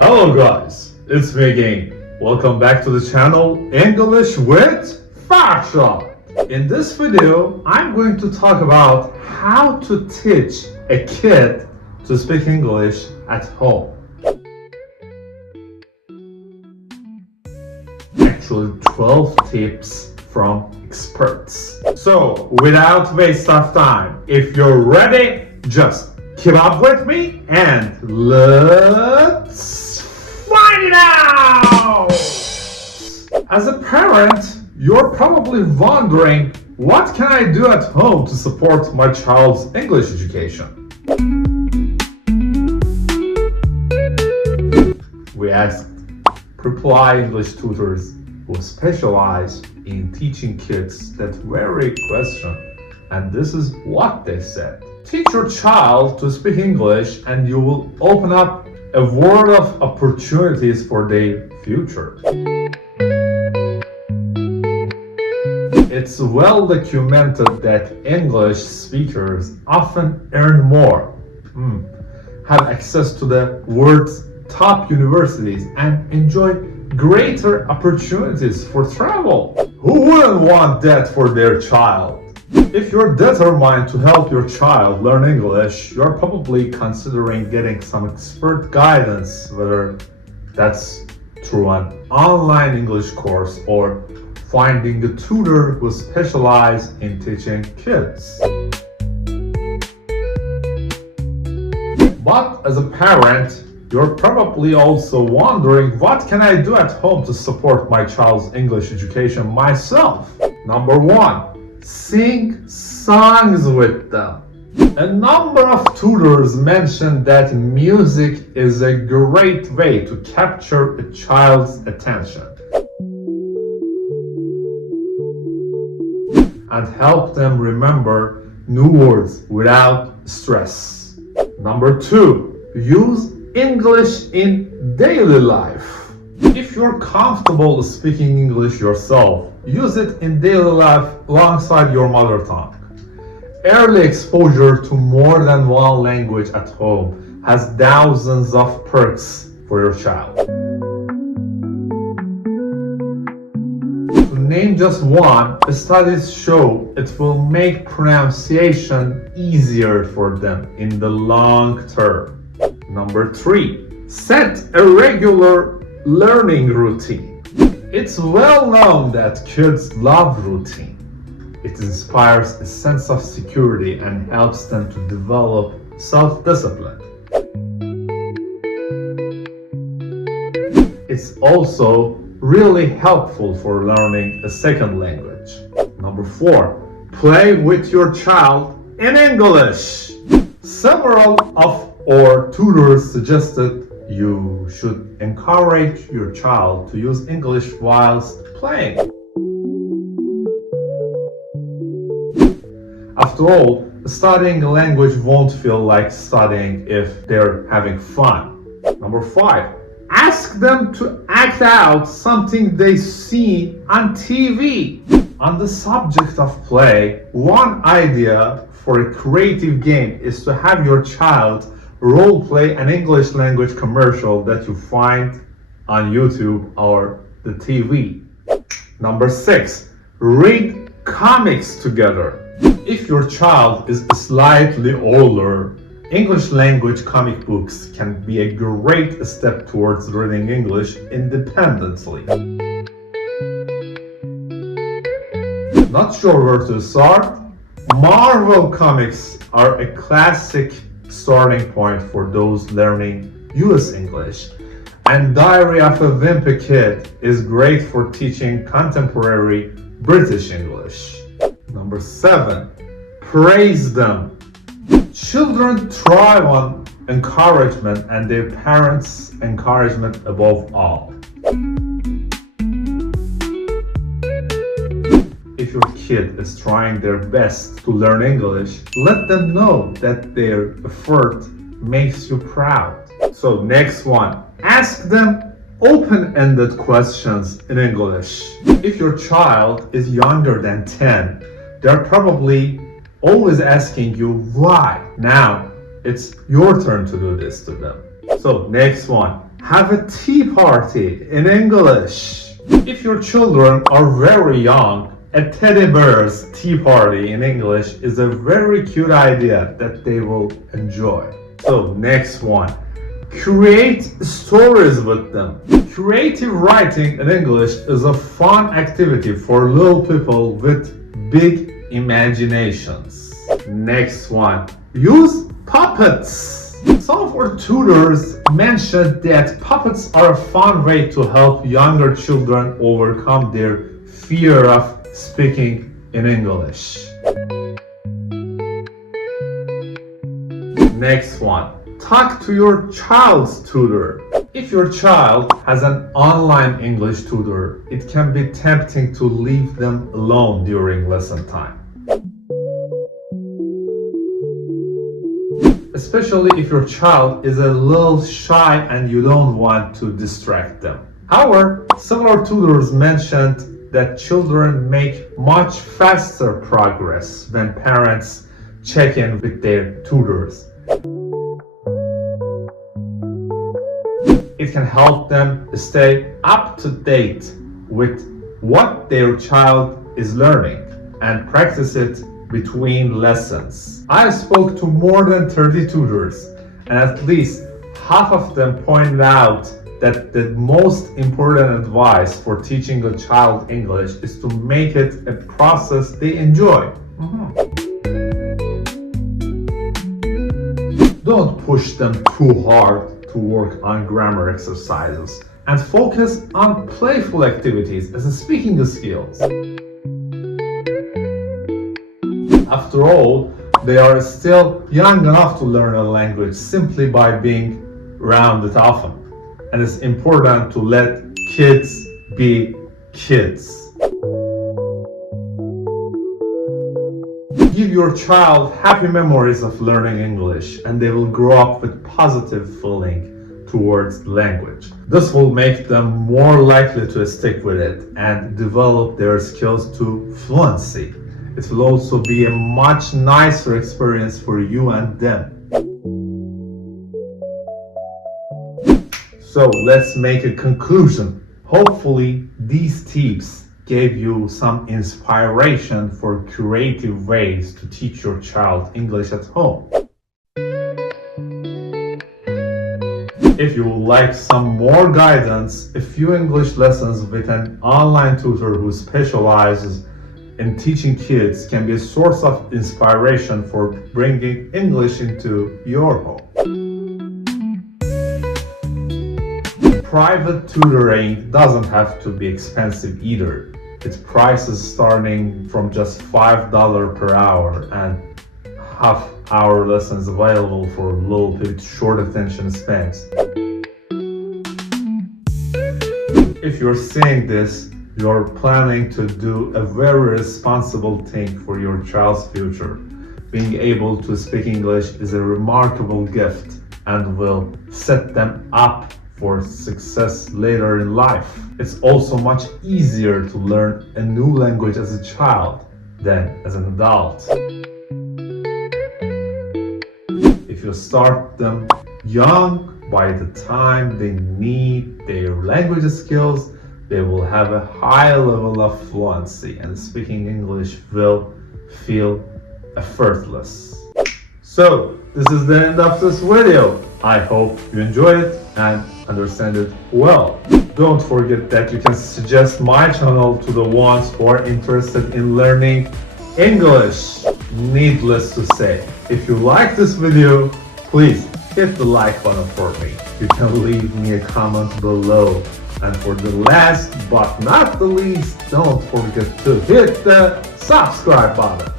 Hello guys, it's me again. Welcome back to the channel English with Fashion. In this video, I'm going to talk about how to teach a kid to speak English at home. Actually, 12 tips from experts. So, without waste of time, if you're ready, just keep up with me and let's find it out! As a parent, you're probably wondering, what can I do at home to support my child's English education? We asked reply English tutors who specialize in teaching kids that very question, and this is what they said. Teach your child to speak English and you will open up a world of opportunities for their future. It's well documented that English speakers often earn more, have access to the world's top universities, and enjoy greater opportunities for travel. Who wouldn't want that for their child? If you're determined to help your child learn English, you're probably considering getting some expert guidance, whether that's through an online English course or finding a tutor who specializes in teaching kids. But as a parent, you're probably also wondering, what can I do at home to support my child's English education myself? Number one, sing songs with them. A number of tutors mentioned that music is a great way to capture a child's attention and help them remember new words without stress. Number two, use English in daily life. If you're comfortable speaking English yourself, use it in daily life alongside your mother tongue. Early exposure to more than one language at home has thousands of perks for your child. To name just one, studies show it will make pronunciation easier for them in the long term. Number three, set a regular learning routine. It's well known that kids love routine. It inspires a sense of security and helps them to develop self-discipline. It's also really helpful for learning a second language. Number four, play with your child in English. Several of our tutors suggested you should encourage your child to use English whilst playing. After all, studying a language won't feel like studying if they're having fun. Number five, ask them to act out something they see on TV. On the subject of play, one idea for a creative game is to have your child role play an English language commercial that you find on YouTube or the TV. Number six, read comics together. If your child is slightly older, English language comic books can be a great step towards reading English independently. Not sure where to start? Marvel comics are a classic starting point for those learning US English, and Diary of a Wimpy Kid is great for teaching contemporary British English. Number seven, praise them. Children thrive on encouragement and their parents' encouragement above all. If your kid is trying their best to learn English, let them know that their effort makes you proud. So next one, ask them open-ended questions in English. If your child is younger than 10, they're probably always asking you why. Now, it's your turn to do this to them. So next one, have a tea party in English. If your children are very young, a teddy bear's tea party in English is a very cute idea that they will enjoy. So next one, create stories with them. Creative writing in English is a fun activity for little people with big imaginations. Next one, use puppets. Some of our tutors mentioned that puppets are a fun way to help younger children overcome their fear of speaking in English. Next one, talk to your child's tutor. If your child has an online English tutor, it can be tempting to leave them alone during lesson time. Especially if your child is a little shy and you don't want to distract them. However, several tutors mentioned that children make much faster progress when parents check in with their tutors. It can help them stay up to date with what their child is learning and practice it between lessons. I spoke to more than 30 tutors, and at least half of them pointed out that the most important advice for teaching a child English is to make it a process they enjoy. Don't push them too hard to work on grammar exercises and focus on playful activities as a speaking skills. After all, they are still young enough to learn a language simply by being around it often. And it's important to let kids be kids. Give your child happy memories of learning English, and they will grow up with positive feeling towards language. This will make them more likely to stick with it and develop their skills to fluency. It will also be a much nicer experience for you and them. So let's make a conclusion. Hopefully these tips gave you some inspiration for creative ways to teach your child English at home. If you would like some more guidance, a few English lessons with an online tutor who specializes in teaching kids can be a source of inspiration for bringing English into your home. Private tutoring doesn't have to be expensive either. Its price is starting from just $5 per hour and half-hour lessons available for little with short attention spans. If you're seeing this, you're planning to do a very responsible thing for your child's future. Being able to speak English is a remarkable gift and will set them up for success later in life. It's also much easier to learn a new language as a child than as an adult. If you start them young, by the time they need their language skills, they will have a high level of fluency and speaking English will feel effortless. So, this is the end of this video. I hope you enjoyed it and understand it well. Don't forget that you can suggest my channel to the ones who are interested in learning English. Needless to say, if you like this video, please hit the like button for me. You can leave me a comment below. And for the last but not the least, don't forget to hit the subscribe button.